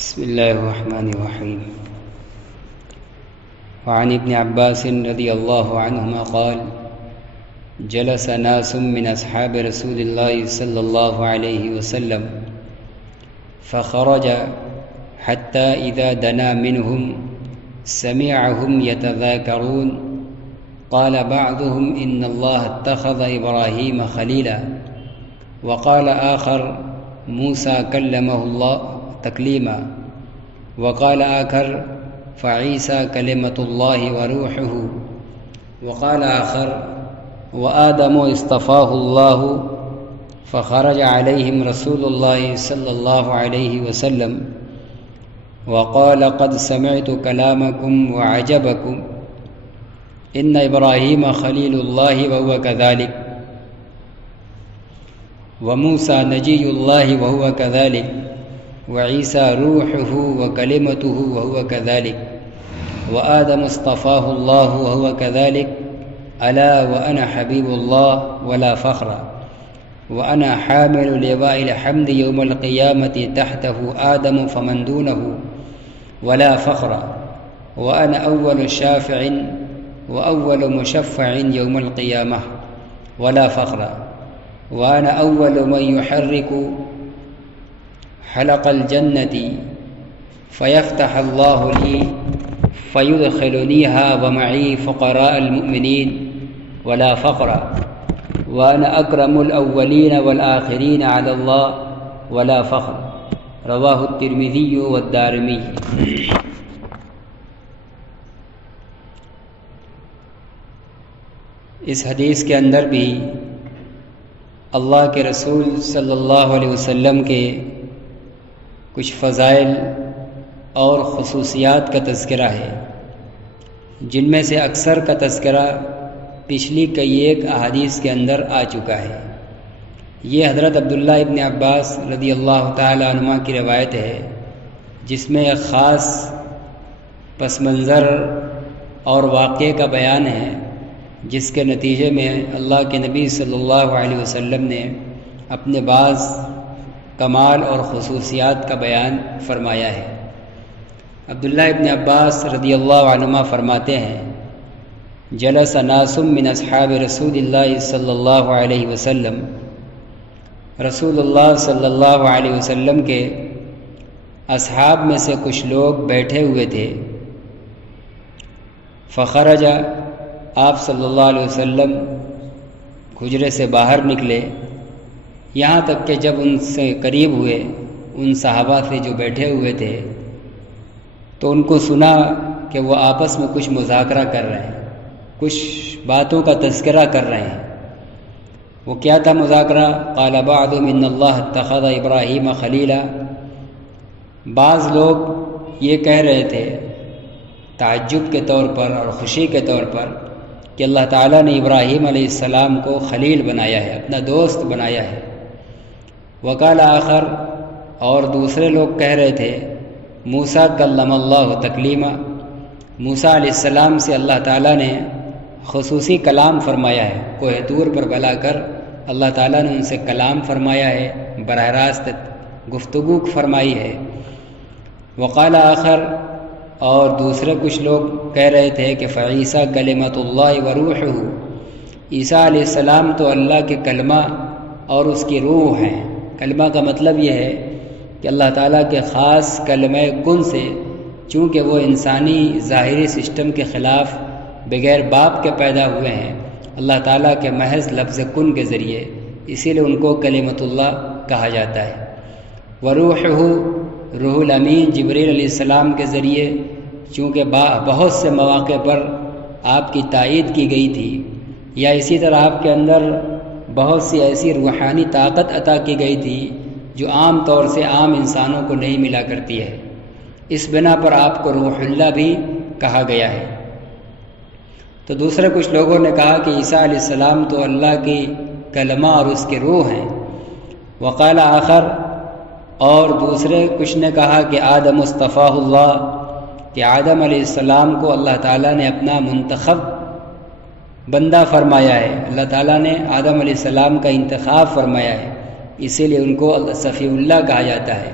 بسم الله الرحمن الرحيم. وعن ابن عباس رضي الله عنهما قال: جلس ناس من أصحاب رسول الله صلى الله عليه وسلم فخرج حتى إذا دنا منهم سمعهم يتذاكرون قال بعضهم إن الله اتخذ إبراهيم خليلا، وقال آخر موسى كلمه الله تكليما، وقال آخر فعيسى كلمة الله وروحه، وقال آخر وآدم اصطفاه الله. فخرج عليهم رسول الله صلى الله عليه وسلم وقال: قد سمعت كلامكم وعجبكم، إن إبراهيم خليل الله وهو كذلك، وموسى نجي الله وهو كذلك، وعيسى روحه وكلمته وهو كذلك، وآدم اصطفاه الله وهو كذلك، ألا وأنا حبيب الله ولا فخر، وأنا حامل لواء الحمد يوم القيامة تحته آدم فمن دونه ولا فخر، وأنا أول شافع وأول مشفع يوم القيامة ولا فخر، وأنا أول من يحرك حلق الجنة فيفتح الله لي فيدخلنيها ومعي فقراء المؤمنين ولا فقر، وأنا أكرم الأولين والآخرين على الله ولا فخر. رواه الترمذی والدارمی. اس حدیث کے اندر بھی اللہ کے رسول صلی اللہ علیہ وسلم کے کچھ فضائل اور خصوصیات کا تذکرہ ہے، جن میں سے اکثر کا تذکرہ پچھلی کئی ایک احادیث کے اندر آ چکا ہے. یہ حضرت عبداللہ ابن عباس رضی اللہ تعالی عنہما کی روایت ہے، جس میں ایک خاص پس منظر اور واقعے کا بیان ہے، جس کے نتیجے میں اللہ کے نبی صلی اللہ علیہ وسلم نے اپنے بعض کمال اور خصوصیات کا بیان فرمایا ہے. عبداللہ ابن عباس رضی اللہ عنہما فرماتے ہیں: جلس ناس من اصحاب رسول اللہ صلی اللہ علیہ وسلم، رسول اللہ صلی اللہ علیہ وسلم کے اصحاب میں سے کچھ لوگ بیٹھے ہوئے تھے. فخرج، آپ صلی اللہ علیہ وسلم حجرے سے باہر نکلے، یہاں تک کہ جب ان سے قریب ہوئے، ان صحابہ سے جو بیٹھے ہوئے تھے، تو ان کو سنا کہ وہ آپس میں کچھ مذاکرہ کر رہے ہیں، کچھ باتوں کا تذکرہ کر رہے ہیں. وہ کیا تھا مذاکرہ؟ قال بعضهم ان اللہ اتخذ ابراہیم خلیلا. بعض لوگ یہ کہہ رہے تھے تعجب کے طور پر اور خوشی کے طور پر کہ اللہ تعالیٰ نے ابراہیم علیہ السلام کو خلیل بنایا ہے، اپنا دوست بنایا ہے. وقال آخر، اور دوسرے لوگ کہہ رہے تھے موسیٰ کلم اللہ تکلیما، موسیٰ علیہ السلام سے اللہ تعالیٰ نے خصوصی کلام فرمایا ہے، کوہ طور پر بلا کر اللہ تعالیٰ نے ان سے کلام فرمایا ہے، براہ راست گفتگو فرمائی ہے. وقال آخر، اور دوسرے کچھ لوگ کہہ رہے تھے کہ فعیسیٰ کلمۃ اللہ وروحہ، عیسیٰ علیہ السلام تو اللہ کے کلمہ اور اس کی روح ہیں. کلمہ کا مطلب یہ ہے کہ اللہ تعالیٰ کے خاص کلمہ کن سے، چونکہ وہ انسانی ظاہری سسٹم کے خلاف بغیر باپ کے پیدا ہوئے ہیں، اللہ تعالیٰ کے محض لفظ کن کے ذریعے، اسی لیے ان کو کلمۃ اللہ کہا جاتا ہے. وروحہ، روح الامین جبریل علیہ السلام کے ذریعے، چونکہ بہت سے مواقع پر آپ کی تائید کی گئی تھی، یا اسی طرح آپ کے اندر بہت سی ایسی روحانی طاقت عطا کی گئی تھی جو عام طور سے عام انسانوں کو نہیں ملا کرتی ہے. اس بنا پر آپ کو روح اللہ بھی کہا گیا ہے. تو دوسرے کچھ لوگوں نے کہا کہ عیسیٰ علیہ السلام تو اللہ کی کلمہ اور اس کے روح ہیں. وقال آخر، اور دوسرے کچھ نے کہا کہ آدم اصطفاہ اللہ، کہ آدم علیہ السلام کو اللہ تعالیٰ نے اپنا منتخب بندہ فرمایا ہے، اللہ تعالیٰ نے آدم علیہ السلام کا انتخاب فرمایا ہے، اسی لیے ان کو صفی اللہ کہا جاتا ہے.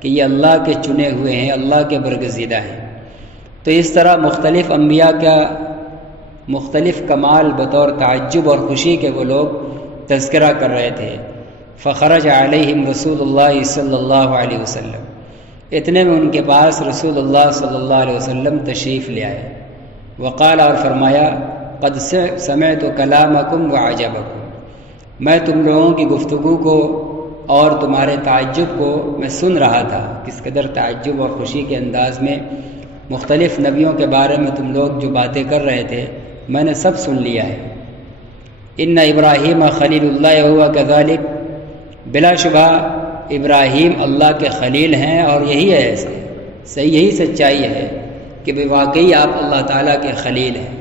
کہ یہ اللہ کے چنے ہوئے ہیں، اللہ کے برگزیدہ ہیں۔ تو اس طرح مختلف انبیاء کا مختلف کمال بطور تعجب اور خوشی کے وہ لوگ تذکرہ کر رہے تھے۔ فخرج علیہم رسول اللہ صلی اللہ علیہ وسلم، اتنے میں ان کے پاس رسول اللہ صلی اللہ علیہ وسلم تشریف لے آئے۔ وقال، اور فرمایا، قد سمعت کلامکم وعجبکم، میں تم لوگوں کی گفتگو کو اور تمہارے تعجب کو میں سن رہا تھا، کس قدر تعجب اور خوشی کے انداز میں مختلف نبیوں کے بارے میں تم لوگ جو باتیں کر رہے تھے میں نے سب سن لیا ہے۔ ان ابراہیم خلیل اللہ ہوا کذالک، بلا شبہ ابراہیم اللہ کے خلیل ہیں اور یہی ہے صحیح، یہی سچائی ہے کہ بے واقعی آپ اللہ تعالیٰ کے خلیل ہیں۔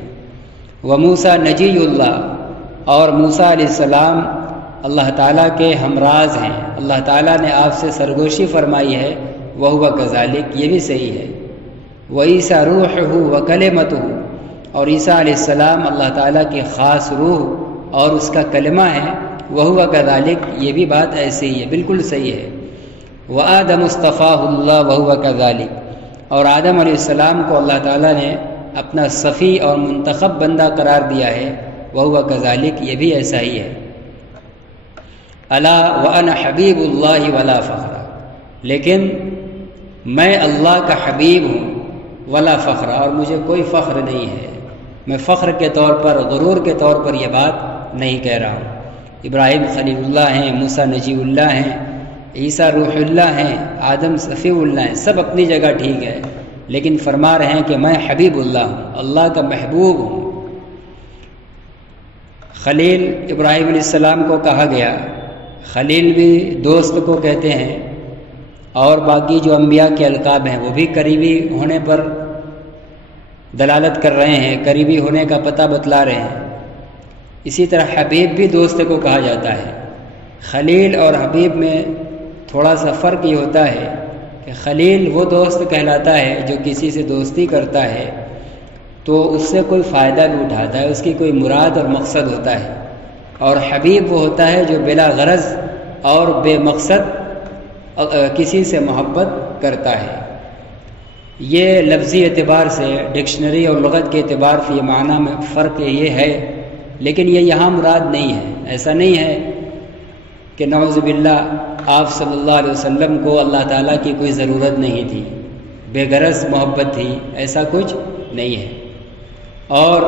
وموسیٰ نجی اللہ، اور موسیٰ علیہ السلام اللہ تعالیٰ کے ہمراز ہیں، اللہ تعالیٰ نے آپ سے سرگوشی فرمائی ہے، وہو کذالک، یہ بھی صحیح ہے۔ وعیسیٰ روحہ وکلمتہ، اور عیسیٰ علیہ السلام اللہ تعالیٰ کی خاص روح اور اس کا کلمہ ہے، وہو کذالک، یہ بھی بات ایسی ہی ہے، بالکل صحیح ہے۔ وآدم اصطفاہ اللہ وہو کذالک، اور آدم علیہ السلام کو اللہ تعالیٰ نے اپنا صفی اور منتخب بندہ قرار دیا ہے، وہو کذالک، یہ بھی ایسا ہی ہے۔ الا وانا حبیب اللہ ولا فخر، لیکن میں اللہ کا حبیب ہوں، ولا فخر، اور مجھے کوئی فخر نہیں ہے، میں فخر کے طور پر، غرور کے طور پر یہ بات نہیں کہہ رہا ہوں۔ ابراہیم خلیل اللہ ہیں، موسیٰ نجی اللہ ہیں، عیسیٰ روح اللہ ہیں، آدم صفی اللہ ہیں، سب اپنی جگہ ٹھیک ہے، لیکن فرما رہے ہیں کہ میں حبیب اللہ ہوں، اللہ کا محبوب ہوں۔ خلیل ابراہیم علیہ السلام کو کہا گیا، خلیل بھی دوست کو کہتے ہیں، اور باقی جو انبیاء کے القاب ہیں وہ بھی قریبی ہونے پر دلالت کر رہے ہیں، قریبی ہونے کا پتہ بتلا رہے ہیں۔ اسی طرح حبیب بھی دوست کو کہا جاتا ہے۔ خلیل اور حبیب میں تھوڑا سا فرق یہ ہوتا ہے کہ خلیل وہ دوست کہلاتا ہے جو کسی سے دوستی کرتا ہے تو اس سے کوئی فائدہ بھی اٹھاتا ہے، اس کی کوئی مراد اور مقصد ہوتا ہے، اور حبیب وہ ہوتا ہے جو بلا غرض اور بے مقصد کسی سے محبت کرتا ہے۔ یہ لفظی اعتبار سے، ڈکشنری اور لغت کے اعتبار سے یہ معنی میں فرق یہ ہے، لیکن یہ یہاں مراد نہیں ہے۔ ایسا نہیں ہے کہ نعوذ باللہ آپ صلی اللہ علیہ وسلم کو اللہ تعالیٰ کی کوئی ضرورت نہیں تھی، بے غرض محبت تھی، ایسا کچھ نہیں ہے۔ اور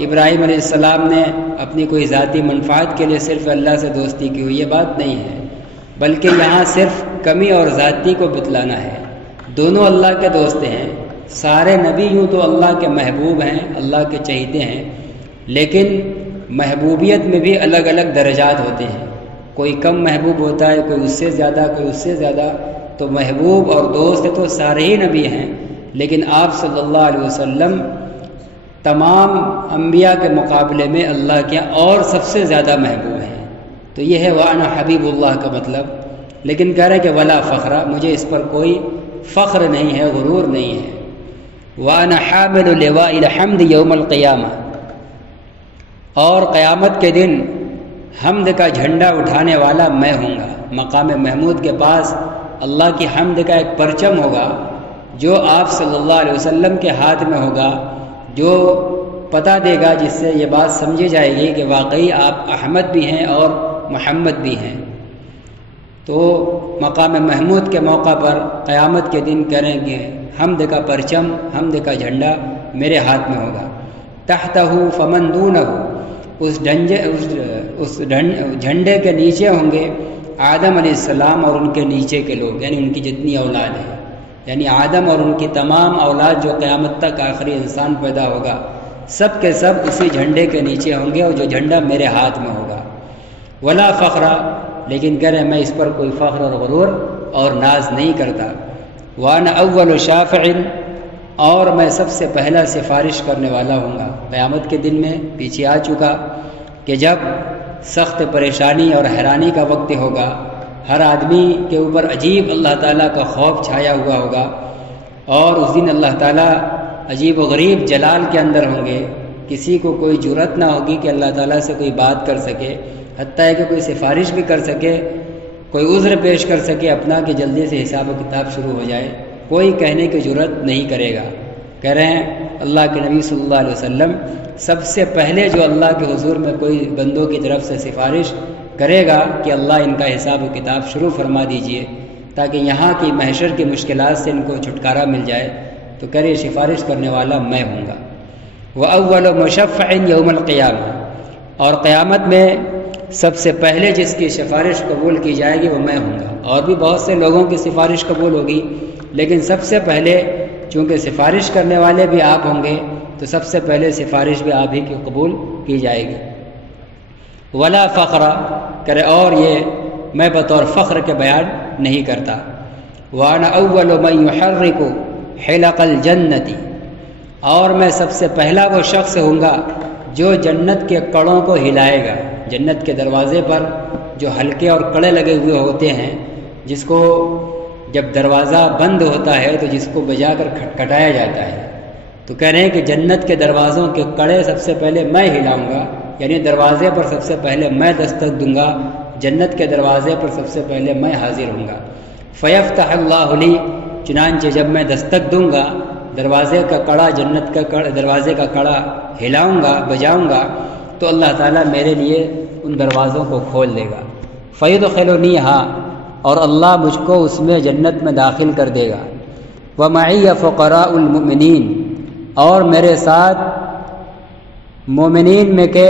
ابراہیم علیہ السلام نے اپنی کوئی ذاتی منفعت کے لیے صرف اللہ سے دوستی کی ہوئی، یہ بات نہیں ہے، بلکہ یہاں صرف کمی اور ذاتی کو بتلانا ہے۔ دونوں اللہ کے دوست ہیں، سارے نبی یوں تو اللہ کے محبوب ہیں، اللہ کے چہیتے ہیں، لیکن محبوبیت میں بھی الگ الگ درجات ہوتے ہیں، کوئی کم محبوب ہوتا ہے، کوئی اس سے زیادہ، کوئی اس سے زیادہ۔ تو محبوب اور دوست تو سارے ہی نبی ہیں، لیکن آپ صلی اللہ علیہ وسلم تمام انبیاء کے مقابلے میں اللہ کے اور سب سے زیادہ محبوب ہیں۔ تو یہ ہے وانا حبیب اللہ کا مطلب، لیکن کہہ رہے کہ ولا فخر، مجھے اس پر کوئی فخر نہیں ہے، غرور نہیں ہے۔ وانا حامل لواء الحمد یوم القیامہ، اور قیامت کے دن حمد کا جھنڈا اٹھانے والا میں ہوں گا۔ مقام محمود کے پاس اللہ کی حمد کا ایک پرچم ہوگا جو آپ صلی اللہ علیہ وسلم کے ہاتھ میں ہوگا، جو پتہ دے گا، جس سے یہ بات سمجھی جائے گی کہ واقعی آپ احمد بھی ہیں اور محمد بھی ہیں۔ تو مقام محمود کے موقع پر قیامت کے دن کریں گے حمد کا پرچم، حمد کا جھنڈا میرے ہاتھ میں ہوگا۔ تحتہ فمن دونہ، اس جھنڈے کے نیچے ہوں گے آدم علیہ السلام اور ان کے نیچے کے لوگ، یعنی ان کی جتنی اولاد ہے، یعنی آدم اور ان کی تمام اولاد جو قیامت تک آخری انسان پیدا ہوگا، سب کے سب اسی جھنڈے کے نیچے ہوں گے، اور جو جھنڈا میرے ہاتھ میں ہوگا۔ ولا فخر، لیکن کہہ رہے میں اس پر کوئی فخر اور غرور اور ناز نہیں کرتا۔ وانا اول شافع، اور میں سب سے پہلا سفارش کرنے والا ہوں گا۔ قیامت کے دن میں پیچھے آ چکا کہ جب سخت پریشانی اور حیرانی کا وقت ہوگا، ہر آدمی کے اوپر عجیب اللہ تعالیٰ کا خوف چھایا ہوا ہوگا، اور اس دن اللہ تعالیٰ عجیب و غریب جلال کے اندر ہوں گے، کسی کو کوئی جرأت نہ ہوگی کہ اللہ تعالیٰ سے کوئی بات کر سکے، حتیٰ کہ کوئی سفارش بھی کر سکے کوئی عذر پیش کر سکے اپنا کہ جلدی سے حساب و کتاب شروع ہو جائے، کوئی کہنے کی جرات نہیں کرے گا۔ کہہ رہے ہیں اللہ کے نبی صلی اللہ علیہ وسلم سب سے پہلے جو اللہ کے حضور میں کوئی بندوں کی طرف سے سفارش کرے گا کہ اللہ ان کا حساب و کتاب شروع فرما دیجئے تاکہ یہاں کی محشر کی مشکلات سے ان کو چھٹکارا مل جائے، تو کہہ رہے سفارش کرنے والا میں ہوں گا۔ وَأَوَّلُ مُشَفَّعٍ يَوْمَ الْقِيَامَةِ، اور قیامت میں سب سے پہلے جس کی سفارش قبول کی جائے گی وہ میں ہوں گا۔ اور بھی بہت سے لوگوں کی سفارش قبول ہوگی، لیکن سب سے پہلے چونکہ سفارش کرنے والے بھی آپ ہوں گے تو سب سے پہلے سفارش بھی آپ ہی کی قبول کی جائے گی۔ ولا فخر، کرے اور یہ میں بطور فخر کے بیان نہیں کرتا۔ وانا اول من يحرك حلق الجنت، اور میں سب سے پہلا وہ شخص ہوں گا جو جنت کے کڑوں کو ہلائے گا۔ جنت کے دروازے پر جو حلقے اور کڑے لگے ہوئے ہوتے ہیں، جس کو جب دروازہ بند ہوتا ہے تو جس کو بجا کر کھٹکھٹایا جاتا ہے، تو کہہ رہے ہیں کہ جنت کے دروازوں کے کڑے سب سے پہلے میں ہلاؤں گا، یعنی دروازے پر سب سے پہلے میں دستک دوں گا، جنت کے دروازے پر سب سے پہلے میں حاضر ہوں گا۔ فیفتح اللہ لی، چنانچہ جب میں دستک دوں گا، دروازے کا کڑا، جنت کا دروازے کا کڑا ہلاؤں گا، بجاؤں گا، تو اللہ تعالیٰ میرے لیے ان دروازوں کو کھول دے گا۔ فیدخلنیہا، اور اللہ مجھ کو اس میں جنت میں داخل کر دے گا۔ ومعی فقراء المؤمنین، اور میرے ساتھ مومنین میں کے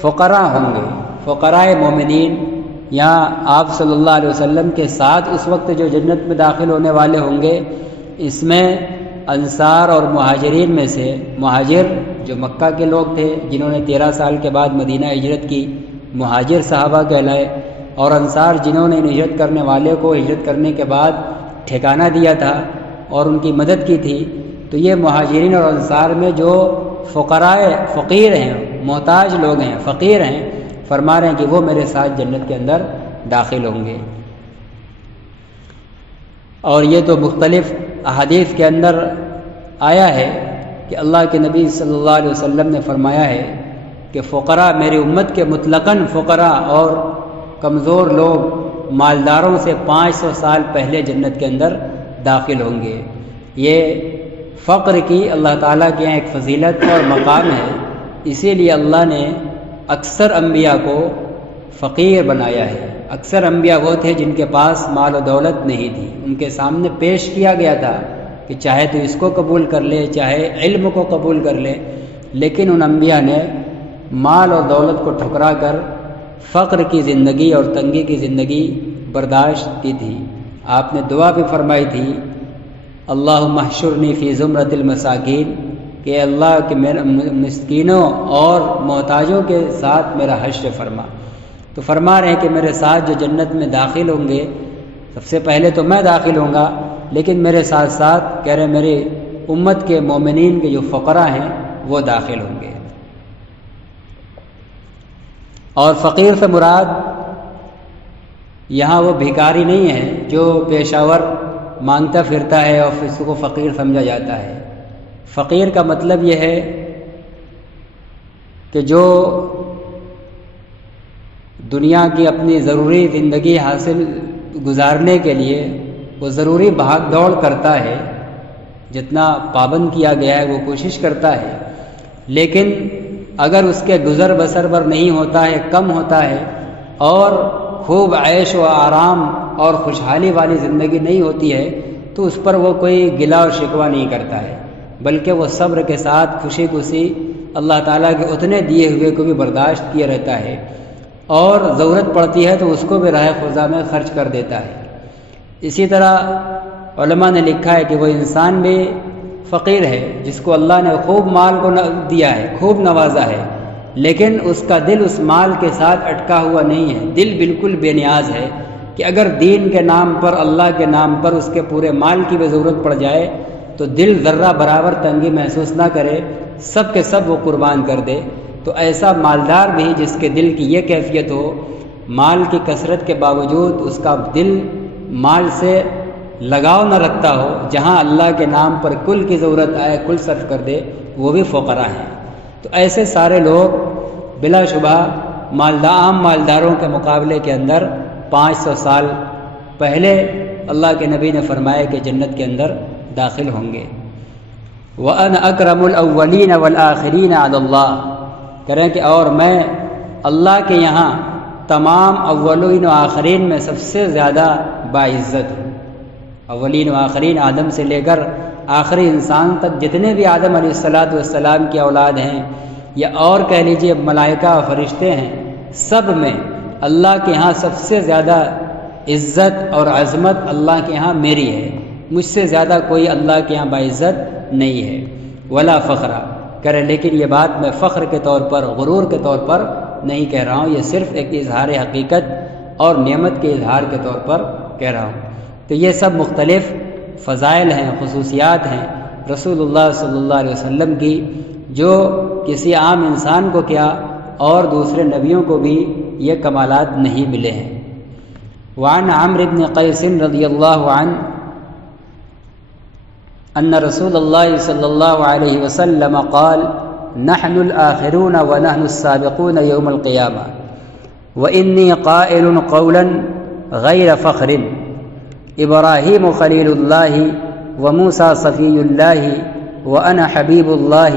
فقراء ہوں گے۔ فقراء مومنین یہاں آپ صلی اللہ علیہ وسلم کے ساتھ اس وقت جو جنت میں داخل ہونے والے ہوں گے، اس میں انصار اور مہاجرین میں سے مہاجر جو مکہ کے لوگ تھے جنہوں نے 13 سال کے بعد مدینہ ہجرت کی، مہاجر صحابہ کہلائے، اور انصار جنہوں نے ہجرت کرنے والے کو ہجرت کرنے کے بعد ٹھکانہ دیا تھا اور ان کی مدد کی تھی۔ تو یہ مہاجرین اور انصار میں جو فقیر ہیں، محتاج لوگ ہیں، فقیر ہیں، فرما رہے ہیں کہ وہ میرے ساتھ جنت کے اندر داخل ہوں گے۔ اور یہ تو مختلف احادیث کے اندر آیا ہے کہ اللہ کے نبی صلی اللہ علیہ وسلم نے فرمایا ہے کہ فقراء میری امت کے مطلقاً فقراء اور کمزور لوگ مالداروں سے 500 سال پہلے جنت کے اندر داخل ہوں گے۔ یہ فقر کی اللہ تعالیٰ کے یہاں ایک فضیلت اور مقام ہے، اسی لیے اللہ نے اکثر انبیاء کو فقیر بنایا ہے۔ اکثر انبیاء وہ تھے جن کے پاس مال و دولت نہیں تھی، ان کے سامنے پیش کیا گیا تھا کہ چاہے تو اس کو قبول کر لے، چاہے علم کو قبول کر لے، لیکن ان انبیاء نے مال اور دولت کو ٹھکرا کر فقر کی زندگی اور تنگی کی زندگی برداشت کی تھی۔ آپ نے دعا بھی فرمائی تھی، اللہم احشرنی فی زمرۃ المساکین، کہ اللہ کے مسکینوں اور محتاجوں کے ساتھ میرا حشر فرما۔ تو فرما رہے ہیں کہ میرے ساتھ جو جنت میں داخل ہوں گے، سب سے پہلے تو میں داخل ہوں گا، لیکن میرے ساتھ ساتھ کہہ رہے میرے امت کے مومنین کے جو فقراء ہیں وہ داخل ہوں گے۔ اور فقیر سے مراد یہاں وہ بھکاری نہیں ہے جو پیشہ ور مانگتا پھرتا ہے اور اس کو فقیر سمجھا جاتا ہے۔ فقیر کا مطلب یہ ہے کہ جو دنیا کی اپنی ضروری زندگی حاصل گزارنے کے لیے وہ ضروری بھاگ دوڑ کرتا ہے، جتنا پابند کیا گیا ہے وہ کوشش کرتا ہے، لیکن اگر اس کے گزر بسر پر نہیں ہوتا ہے، کم ہوتا ہے، اور خوب عیش و آرام اور خوشحالی والی زندگی نہیں ہوتی ہے، تو اس پر وہ کوئی گلہ اور شکوہ نہیں کرتا ہے، بلکہ وہ صبر کے ساتھ خوشی خوشی اللہ تعالیٰ کے اتنے دیے ہوئے کو بھی برداشت کیے رہتا ہے، اور ضرورت پڑتی ہے تو اس کو بھی راہ خدا میں خرچ کر دیتا ہے۔ اسی طرح علماء نے لکھا ہے کہ وہ انسان بھی فقیر ہے جس کو اللہ نے خوب مال کو دیا ہے، خوب نوازا ہے، لیکن اس کا دل اس مال کے ساتھ اٹکا ہوا نہیں ہے، دل بالکل بے نیاز ہے کہ اگر دین کے نام پر، اللہ کے نام پر اس کے پورے مال کی بھی ضرورت پڑ جائے تو دل ذرہ برابر تنگی محسوس نہ کرے، سب کے سب وہ قربان کر دے۔ تو ایسا مالدار بھی جس کے دل کی یہ کیفیت ہو، مال کی کثرت کے باوجود اس کا دل مال سے لگاؤ نہ رکھتا ہو، جہاں اللہ کے نام پر کل کی ضرورت آئے کل صرف کر دے، وہ بھی فقراء ہیں۔ تو ایسے سارے لوگ بلا شبہ عام مالداروں کے مقابلے کے اندر 500 سال پہلے اللہ کے نبی نے فرمایا کہ جنت کے اندر داخل ہوں گے۔ وَأَنَا أَكْرَمُ الْأَوَّلِينَ وَالْآخِرِينَ عَلَى اللَّهِ، کریں کہ اور میں اللہ کے یہاں تمام اولین و آخرین میں سب سے زیادہ باعزت ہوں۔ اولین و آخرین آدم سے لے کر آخری انسان تک جتنے بھی آدم علیہ السلام کی اولاد ہیں یا اور کہہ لیجئے ملائکہ و فرشتے ہیں، سب میں اللہ کے ہاں سب سے زیادہ عزت اور عظمت اللہ کے ہاں میری ہے، مجھ سے زیادہ کوئی اللہ کے ہاں باعزت نہیں ہے۔ ولا فخرا، کرے لیکن یہ بات میں فخر کے طور پر، غرور کے طور پر نہیں کہہ رہا ہوں، یہ صرف ایک اظہار حقیقت اور نعمت کے اظہار کے طور پر کہہ رہا ہوں۔ تو یہ سب مختلف فضائل ہیں، خصوصیات ہیں رسول اللہ صلی اللہ علیہ وسلم کی، جو کسی عام انسان کو کیا اور دوسرے نبیوں کو بھی یہ کمالات نہیں ملے ہیں۔ وعن عمرو بن قیس رضی اللہ عنہ ان رسول اللہ صلی اللہ علیہ وسلم قال نحن الآخرون ونحن السابقون يوم القيامة وإني قائل قولا غير فخر إبراهيم خليل الله وموسى صفي الله وأنا حبيب الله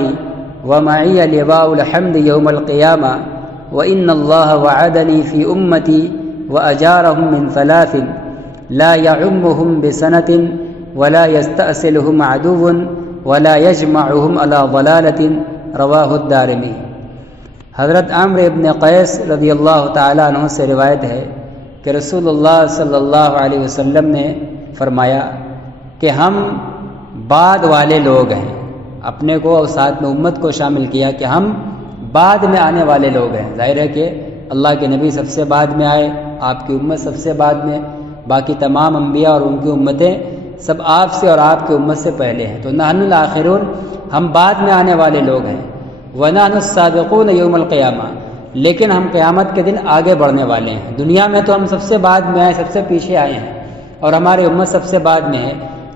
ومعي لواء الحمد يوم القيامة وإن الله وعدني في أمتي وأجارهم من 3 لا يعمهم بسنة ولا يستأصلهم عدو ولا يجمعهم على ضلالة رواہ الدارمی۔ حضرت عمرو ابن قیس رضی اللہ تعالیٰ عنہ سے روایت ہے کہ رسول اللہ صلی اللہ علیہ وسلم نے فرمایا کہ ہم بعد والے لوگ ہیں، اپنے کو اور ساتھ میں امت کو شامل کیا کہ ہم بعد میں آنے والے لوگ ہیں۔ ظاہر ہے کہ اللہ کے نبی سب سے بعد میں آئے، آپ کی امت سب سے بعد میں، باقی تمام انبیاء اور ان کی امتیں سب آپ سے اور آپ کی امت سے پہلے ہیں۔ تو نحن الاخرون، ہم بعد میں آنے والے لوگ ہیں، ونحن السابقون یوم القیامہ، لیکن ہم قیامت کے دن آگے بڑھنے والے ہیں۔ دنیا میں تو ہم سب سے بعد میں آئے، سب سے پیچھے آئے ہیں اور ہماری امت سب سے بعد میں ہے،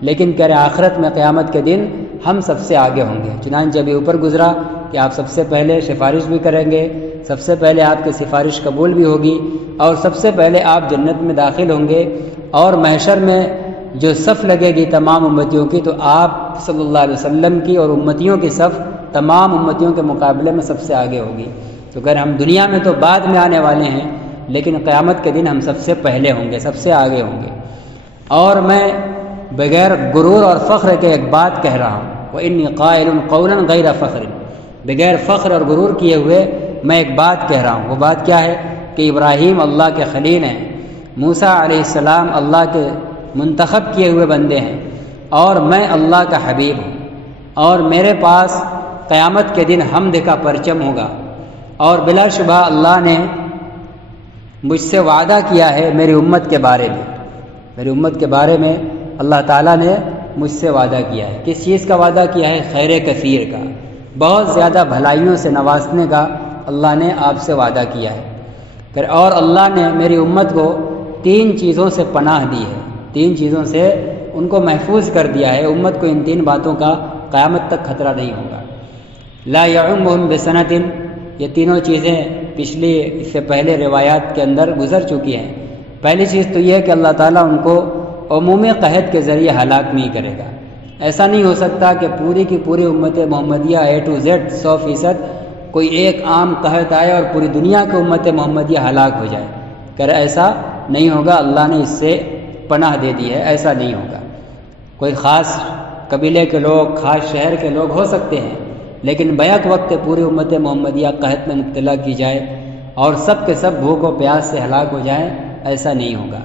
لیکن کہہ رہے آخرت میں قیامت کے دن ہم سب سے آگے ہوں گے۔ چنانچہ ابھی اوپر گزرا کہ آپ سب سے پہلے سفارش بھی کریں گے، سب سے پہلے آپ کی سفارش قبول بھی ہوگی اور سب سے پہلے آپ جنت میں داخل ہوں گے، اور محشر میں جو صف لگے گی تمام امتیوں کی تو آپ صلی اللہ علیہ وسلم کی اور امتیوں کی صف تمام امتیوں کے مقابلے میں سب سے آگے ہوگی۔ تو اگر ہم دنیا میں تو بعد میں آنے والے ہیں، لیکن قیامت کے دن ہم سب سے پہلے ہوں گے، سب سے آگے ہوں گے۔ اور میں بغیر غرور اور فخر کے ایک بات کہہ رہا ہوں، وَإِنِّي قَائِلٌ قَوْلًا غَيْرَ فَخْرٍ، بغیر فخر اور غرور کیے ہوئے میں ایک بات کہہ رہا ہوں۔ وہ بات کیا ہے کہ ابراہیم اللہ کے خلیل ہیں، موسیٰ علیہ السلام اللہ کے منتخب کیے ہوئے بندے ہیں، اور میں اللہ کا حبیب ہوں، اور میرے پاس قیامت کے دن حمد کا پرچم ہوگا، اور بلا شبہ اللہ نے مجھ سے وعدہ کیا ہے میری امت کے بارے میں، میری امت کے بارے میں اللہ تعالیٰ نے مجھ سے وعدہ کیا ہے۔ کس چیز کا وعدہ کیا ہے؟ خیر کثیر کا، بہت زیادہ بھلائیوں سے نوازنے کا اللہ نے آپ سے وعدہ کیا ہے۔ اور اللہ نے میری امت کو 3 چیزوں سے پناہ دی ہے، 3 چیزوں سے ان کو محفوظ کر دیا ہے۔ امت کو ان 3 باتوں کا قیامت تک خطرہ نہیں ہوگا۔ لا يعمهم بسنۃ، یہ تینوں چیزیں پچھلی اس سے پہلے روایات کے اندر گزر چکی ہیں۔ پہلی چیز تو یہ ہے کہ اللہ تعالیٰ ان کو عموم قحط کے ذریعے ہلاک نہیں کرے گا۔ ایسا نہیں ہو سکتا کہ پوری کی پوری امت محمدیہ A to Z 100% کوئی ایک عام قحط آئے اور پوری دنیا کی امت محمدیہ ہلاک ہو جائے، کہ ایسا نہیں ہوگا، اللہ نے اس سے پناہ دے دی ہے، ایسا نہیں ہوگا۔ کوئی خاص قبیلے کے لوگ، خاص شہر کے لوگ ہو سکتے ہیں، لیکن بیک وقت پوری امت محمدیہ قحط میں مبتلا کی جائے اور سب کے سب بھوک و پیاس سے ہلاک ہو جائیں، ایسا نہیں ہوگا۔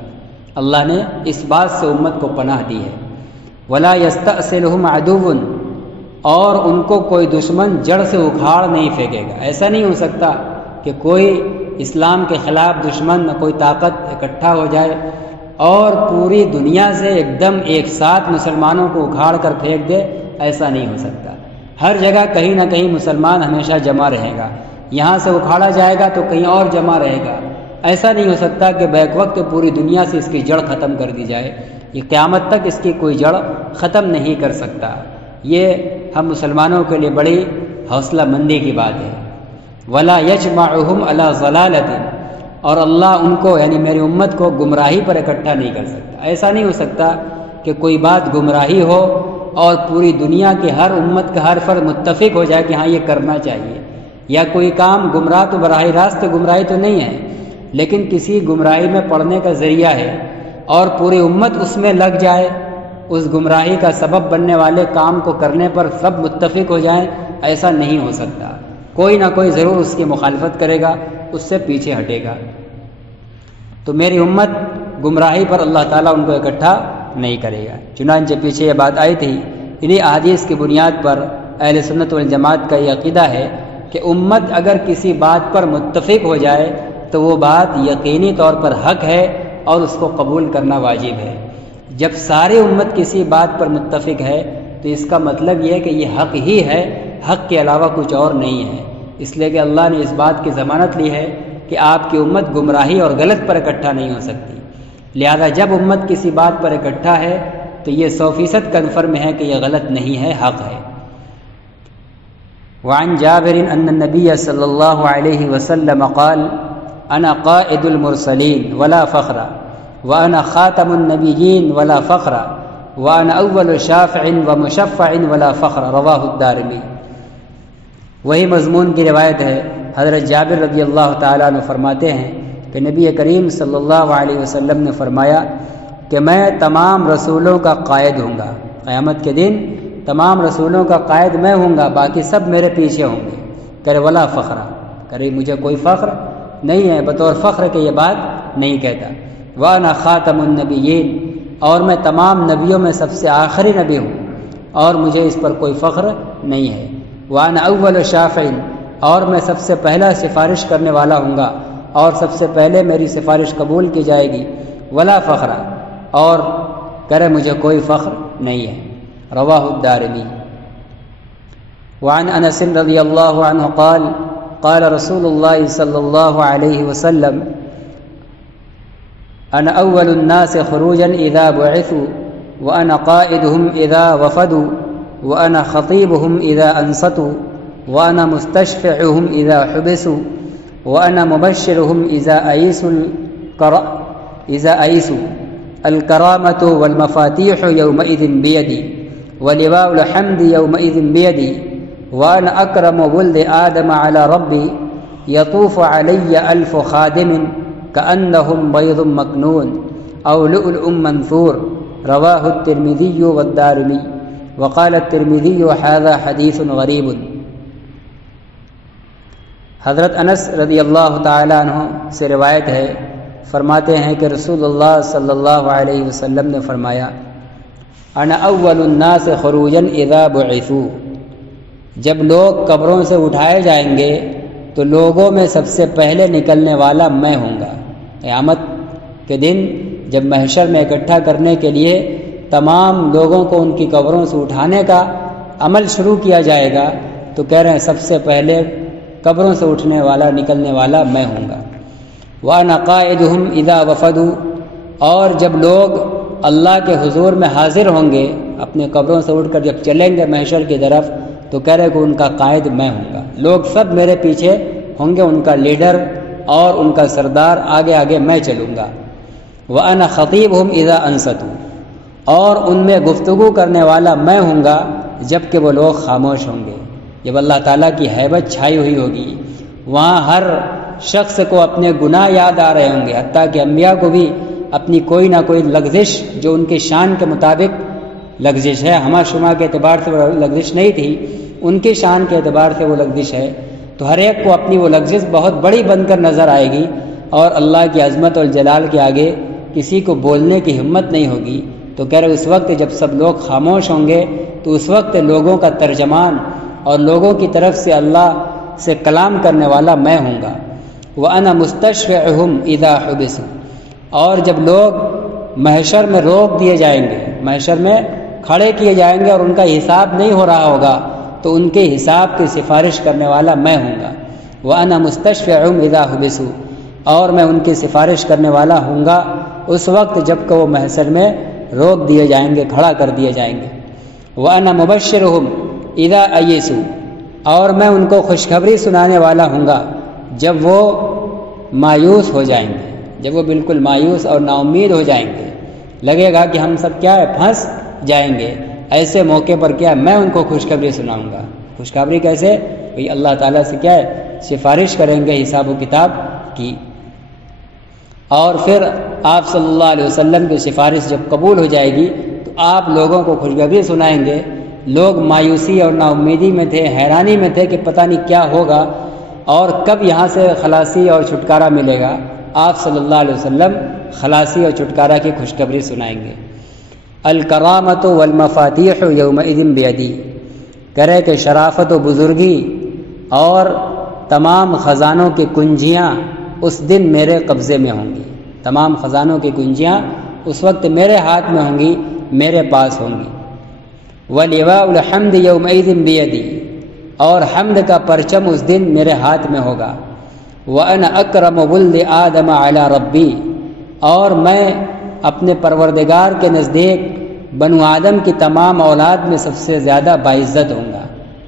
اللہ نے اس بات سے امت کو پناہ دی ہے۔ ولا یستأصلهم عدو، اور ان کو کوئی دشمن جڑ سے اکھاڑ نہیں پھینکے گا۔ ایسا نہیں ہو سکتا کہ کوئی اسلام کے خلاف دشمن، نہ کوئی طاقت اکٹھا ہو جائے اور پوری دنیا سے ایک دم ایک ساتھ مسلمانوں کو اکھاڑ کر پھینک دے، ایسا نہیں ہو سکتا۔ ہر جگہ کہیں نہ کہیں مسلمان ہمیشہ جمع رہے گا، یہاں سے اکھاڑا جائے گا تو کہیں اور جمع رہے گا۔ ایسا نہیں ہو سکتا کہ بیک وقت پوری دنیا سے اس کی جڑ ختم کر دی جائے، یہ قیامت تک اس کی کوئی جڑ ختم نہیں کر سکتا۔ یہ ہم مسلمانوں کے لیے بڑی حوصلہ مندی کی بات ہے۔ ولا یجمعهم علی ضلالۃ، اور اللہ ان کو یعنی میری امت کو گمراہی پر اکٹھا نہیں کر سکتا۔ ایسا نہیں ہو سکتا کہ کوئی بات گمراہی ہو اور پوری دنیا کے ہر امت کا ہر فرد متفق ہو جائے کہ ہاں یہ کرنا چاہیے، یا کوئی کام گمراہ تو براہ راست گمراہی تو نہیں ہے لیکن کسی گمراہی میں پڑنے کا ذریعہ ہے اور پوری امت اس میں لگ جائے، اس گمراہی کا سبب بننے والے کام کو کرنے پر سب متفق ہو جائیں، ایسا نہیں ہو سکتا۔ کوئی نہ کوئی ضرور اس کی مخالفت کرے گا، اس سے پیچھے ہٹے گا۔ تو میری امت گمراہی پر اللہ تعالیٰ ان کو اکٹھا نہیں کرے گا۔ چنانچہ پیچھے یہ بات آئی تھی، انہی احادیث کی بنیاد پر اہل سنت والجماعت کا یہ عقیدہ ہے کہ امت اگر کسی بات پر متفق ہو جائے تو وہ بات یقینی طور پر حق ہے اور اس کو قبول کرنا واجب ہے۔ جب ساری امت کسی بات پر متفق ہے تو اس کا مطلب یہ ہے کہ یہ حق ہی ہے، حق کے علاوہ کچھ اور نہیں ہے۔ اس لیے کہ اللہ نے اس بات کی ضمانت لی ہے کہ آپ کی امت گمراہی اور غلط پر اکٹھا نہیں ہو سکتی، لہذا جب امت کسی بات پر اکٹھا ہے تو یہ 100% کنفرم ہے کہ یہ غلط نہیں ہے، حق ہے۔ وعن جابر ان النبی صلی اللہ علیہ وسلم قال انا قائد المرسلین ولا فخر وانا خاتم النبیین ولا فخر وانا اول شافع ومشفع ولا فخر، رواہ الدارمی۔ وہی مضمون کی روایت ہے، حضرت جابر رضی اللہ تعالیٰ عنہ فرماتے ہیں کہ نبی کریم صلی اللہ علیہ وسلم نے فرمایا کہ میں تمام رسولوں کا قائد ہوں گا، قیامت کے دن تمام رسولوں کا قائد میں ہوں گا، باقی سب میرے پیچھے ہوں گے۔ کرے ولا فخر، کرے مجھے کوئی فخر نہیں ہے، بطور فخر کے یہ بات نہیں کہتا۔ وانا خاتم النبیین، اور میں تمام نبیوں میں سب سے آخری نبی ہوں اور مجھے اس پر کوئی فخر نہیں ہے۔ وانا اول شافع، اور میں سب سے پہلا سفارش کرنے والا ہوں گا اور سب سے پہلے میری سفارش قبول کی جائے گی۔ ولا فخر، اور کرے مجھے کوئی فخر نہیں ہے، رواہ الدارمی۔ وعن انس رضی اللہ عنہ قال قال رسول اللہ صلی اللہ علیہ وسلم انا اول الناس خروجا اذا بعثوا وانا قائدهم اذا وفدوا وانا خطيبهم اذا انصتوا وانا مستشفعهم اذا حبسوا وانا مبشرهم اذا ايسوا الكرامة والمفاتيح يومئذ بيدي ولواء الحمد يومئذ بيدي وانا اكرم ولد آدم على ربي يطوف علي 1000 خادم كأنهم بيض مكنون او لؤلؤ منثور، رواه الترمذي والدارمي وقال الترمذي هذا حديث غريب۔ حضرت انس رضی اللہ تعالیٰ عنہ سے روایت ہے، فرماتے ہیں کہ رسول اللہ صلی اللہ علیہ وسلم نے فرمایا انا اول الناس خروجا اذا بعثوا، جب لوگ قبروں سے اٹھائے جائیں گے تو لوگوں میں سب سے پہلے نکلنے والا میں ہوں گا۔ قیامت کے دن جب محشر میں اکٹھا کرنے کے لیے تمام لوگوں کو ان کی قبروں سے اٹھانے کا عمل شروع کیا جائے گا تو کہہ رہے ہیں سب سے پہلے قبروں سے اٹھنے والا نکلنے والا میں ہوں گا۔ وَأَنَا قَائِدُهُمْ إِذَا وَفَدُوا، اور جب لوگ اللہ کے حضور میں حاضر ہوں گے، اپنے قبروں سے اٹھ کر جب چلیں گے محشر کی طرف تو کہہ رہے کہ ان کا قائد میں ہوں گا، لوگ سب میرے پیچھے ہوں گے، ان کا لیڈر اور ان کا سردار، آگے آگے میں چلوں گا۔ وَأَنَا خَطِيبُهُمْ إِذَا أَنصَتُوا، اور ان میں گفتگو کرنے والا میں ہوں گا جب کہ وہ لوگ خاموش ہوں گے۔ جب اللہ تعالیٰ کی ہیبت چھائی ہوئی ہوگی، وہاں ہر شخص کو اپنے گناہ یاد آ رہے ہوں گے، حتیٰ کہ انبیاء کو بھی اپنی کوئی نہ کوئی لغزش جو ان کی شان کے مطابق لغزش ہے، ہما شما کے اعتبار سے وہ لغزش نہیں تھی، ان کی شان کے اعتبار سے وہ لغزش ہے، تو ہر ایک کو اپنی وہ لغزش بہت بڑی بن کر نظر آئے گی اور اللہ کی عظمت اور جلال کے آگے کسی کو بولنے کی ہمت نہیں ہوگی۔ تو کہہ رہے اس وقت جب سب لوگ خاموش ہوں گے تو اس وقت لوگوں کا ترجمان اور لوگوں کی طرف سے اللہ سے کلام کرنے والا میں ہوں گا۔ وَأَنَا مُسْتَشْفِعُهُمْ إِذَا حُبِسُوا، اور جب لوگ محشر میں روک دیے جائیں گے، محشر میں کھڑے کیے جائیں گے اور ان کا حساب نہیں ہو رہا ہوگا تو ان کے حساب کی سفارش کرنے والا میں ہوں گا۔ وَأَنَا مُسْتَشْفِعُهُمْ إِذَا حُبِسُوا، اور میں ان کی سفارش کرنے والا ہوں گا اس وقت جب کہ وہ محشر میں روک دیے جائیں گے، کھڑا کر دیے جائیں گے۔ وَأَنَا مُبَشِّرُهُمْ إِذَا أَيِّسُوا، اور میں ان کو خوشخبری سنانے والا ہوں گا جب وہ مایوس ہو جائیں گے، جب وہ بالکل مایوس اور نا امید ہو جائیں گے، لگے گا کہ ہم سب کیا ہے پھنس جائیں گے، ایسے موقع پر کیا میں ان کو خوشخبری سناؤں گا۔ خوشخبری کیسے؟ بھئی اللہ تعالیٰ سے کیا ہے سفارش کریں گے حساب و کتاب کی، اور پھر آپ صلی اللہ علیہ وسلم کی سفارش جب قبول ہو جائے گی تو آپ لوگوں کو خوشخبری سنائیں گے۔ لوگ مایوسی اور نا امیدی میں تھے، حیرانی میں تھے کہ پتہ نہیں کیا ہوگا اور کب یہاں سے خلاصی اور چھٹکارا ملے گا۔ آپ صلی اللہ علیہ وسلم خلاصی اور چھٹکارا کی خوشخبری سنائیں گے۔ الکرامۃ والمفاتیح یومئذ بیدی، کہہ رہے کہ شرافت و بزرگی اور تمام خزانوں کی کنجیاں اس دن میرے قبضے میں ہوں گی، تمام خزانوں کی کنجیاں اس وقت میرے ہاتھ میں ہوں گی، میرے پاس ہوں گی۔ ولواء الحمد یومئذ بیدی، اور حمد کا پرچم اس دن میرے ہاتھ میں ہوگا۔ وَأَنَا أَكْرَمُ وُلْدِ آدَمَ عَلَى رَبِّي، اور میں اپنے پروردگار کے نزدیک بنو آدم کی تمام اولاد میں سب سے زیادہ باعزت ہوں گا۔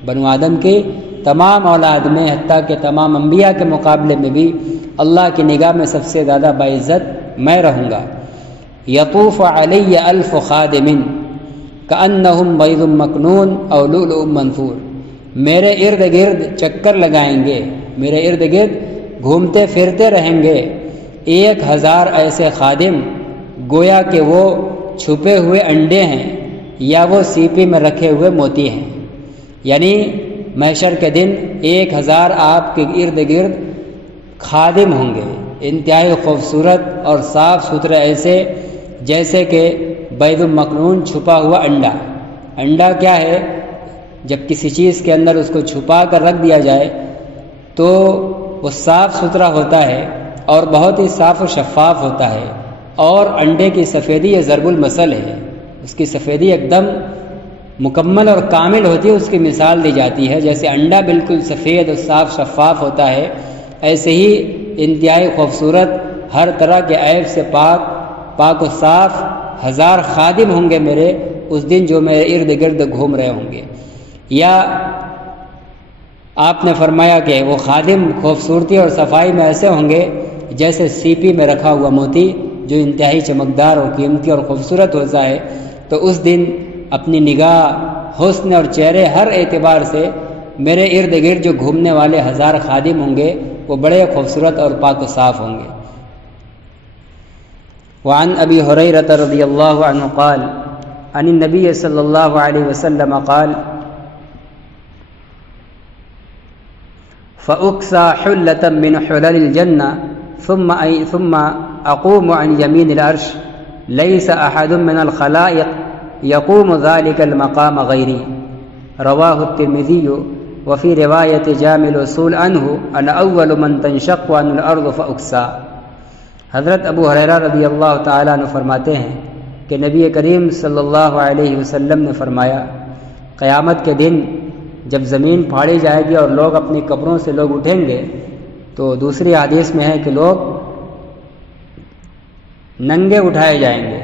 بنو آدم کی تمام اولاد میں، حتیٰ کہ تمام انبیاء کے مقابلے میں بھی اللہ کی نگاہ میں سب سے زیادہ باعزت میں رہوں گا۔ یطوف علی الف خادم کأنہم بیض مکنون او لؤلؤ منثور، میرے ارد گرد چکر لگائیں گے، میرے ارد گرد گھومتے پھرتے رہیں گے 1000 ایسے خادم، گویا کہ وہ چھپے ہوئے انڈے ہیں یا وہ سیپی میں رکھے ہوئے موتی ہیں۔ یعنی محشر کے دن 1000 آپ کے ارد گرد خادم ہوں گے، انتہائی خوبصورت اور صاف ستھرے، ایسے جیسے کہ بیض مکنون چھپا ہوا انڈا۔ انڈا کیا ہے؟ جب کسی چیز کے اندر اس کو چھپا کر رکھ دیا جائے تو وہ صاف ستھرا ہوتا ہے اور بہت ہی صاف و شفاف ہوتا ہے، اور انڈے کی سفیدی یہ ضرب المثل ہے، اس کی سفیدی ایک دم مکمل اور کامل ہوتی ہے، اس کی مثال دی جاتی ہے۔ جیسے انڈا بالکل سفید اور صاف شفاف ہوتا ہے، ایسے ہی انتہائی خوبصورت ہر طرح کے عیب سے پاک و صاف 1000 خادم ہوں گے میرے اس دن، جو میرے ارد گرد گھوم رہے ہوں گے۔ یا آپ نے فرمایا کہ وہ خادم خوبصورتی اور صفائی میں ایسے ہوں گے جیسے سیپی میں رکھا ہوا موتی، جو انتہائی چمکدار اور قیمتی اور خوبصورت ہوتا ہے۔ تو اس دن اپنی نگاہ، حسن اور چہرے ہر اعتبار سے میرے ارد گرد جو گھومنے والے 1000 خادم ہوں گے وہ بڑے خوبصورت اور پاک و صاف ہوں گے۔ وعن ابی ہریرہ رضی اللہ عنہ قال عن النبی صلی اللہ علیہ وسلم قال فأكسى حلة من حلل الجنة ثم أقوم عن يمين العرش ليس أحد من الخلائق يقوم ذلك المقام غيري، رواه الترمذي۔ وفي رواية جامع الوصول عنه أنا أول من تنشق عن الأرض فأكسى۔ حضرت ابو ہریرہ رضی اللہ تعالیٰ عنہ فرماتے ہیں کہ نبی کریم صلی اللہ علیہ وسلم نے فرمایا، قیامت کے دن جب زمین پھاڑی جائے گی اور لوگ اپنی قبروں سے لوگ اٹھیں گے، تو دوسری حدیث میں ہے کہ لوگ ننگے اٹھائے جائیں گے،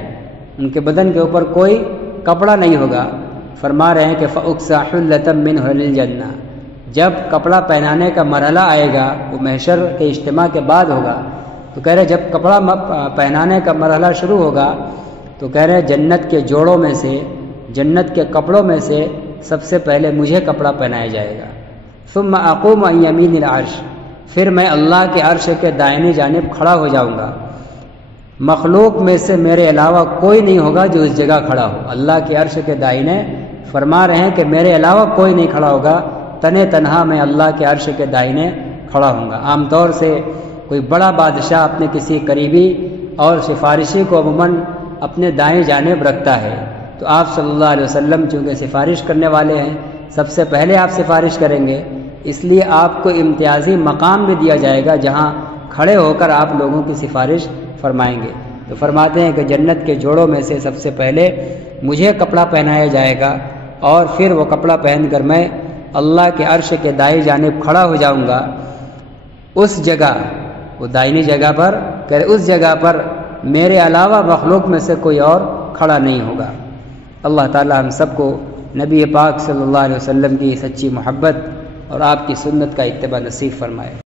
ان کے بدن کے اوپر کوئی کپڑا نہیں ہوگا۔ فرما رہے ہیں کہ فَأُكْسَى حُلَّةً مِّنْ حُلِّ الْجَنَّةِ، جب کپڑا پہنانے کا مرحلہ آئے گا، وہ محشر کے اجتماع کے بعد ہوگا، تو کہہ رہے جب کپڑا پہنانے کا مرحلہ شروع ہوگا تو کہہ رہے جنت کے جوڑوں میں سے، جنت کے کپڑوں میں سے سب سے پہلے مجھے کپڑا پہنایا جائے گا۔ ثم اقوم عن یمین العرش، پھر میں اللہ کے عرش کے دائنی جانب کھڑا ہو جاؤں گا۔ مخلوق میں سے میرے علاوہ کوئی نہیں ہوگا جو اس جگہ کھڑا ہو۔ اللہ کے عرش کے دائنے فرما رہے ہیں کہ میرے علاوہ کوئی نہیں کھڑا ہوگا، تنے تنہا میں اللہ کے عرش کے دائنے کھڑا ہوں گا۔ عام طور سے کوئی بڑا بادشاہ اپنے کسی قریبی اور سفارشی کو عموماً اپنے دائیں جانب رکھتا ہے، تو آپ صلی اللہ علیہ وسلم چونکہ سفارش کرنے والے ہیں، سب سے پہلے آپ سفارش کریں گے، اس لیے آپ کو امتیازی مقام بھی دیا جائے گا جہاں کھڑے ہو کر آپ لوگوں کی سفارش فرمائیں گے۔ تو فرماتے ہیں کہ جنت کے جوڑوں میں سے سب سے پہلے مجھے کپڑا پہنایا جائے گا، اور پھر وہ کپڑا پہن کر میں اللہ کے عرش کے دائیں جانب کھڑا ہو جاؤں گا۔ اس جگہ، وہ دائنی جگہ پر، کہ اس جگہ پر میرے علاوہ مخلوق میں سے کوئی اور کھڑا نہیں ہوگا۔ اللہ تعالی ہم سب کو نبی پاک صلی اللہ علیہ وسلم کی سچی محبت اور آپ کی سنت کا اتباع نصیب فرمائے۔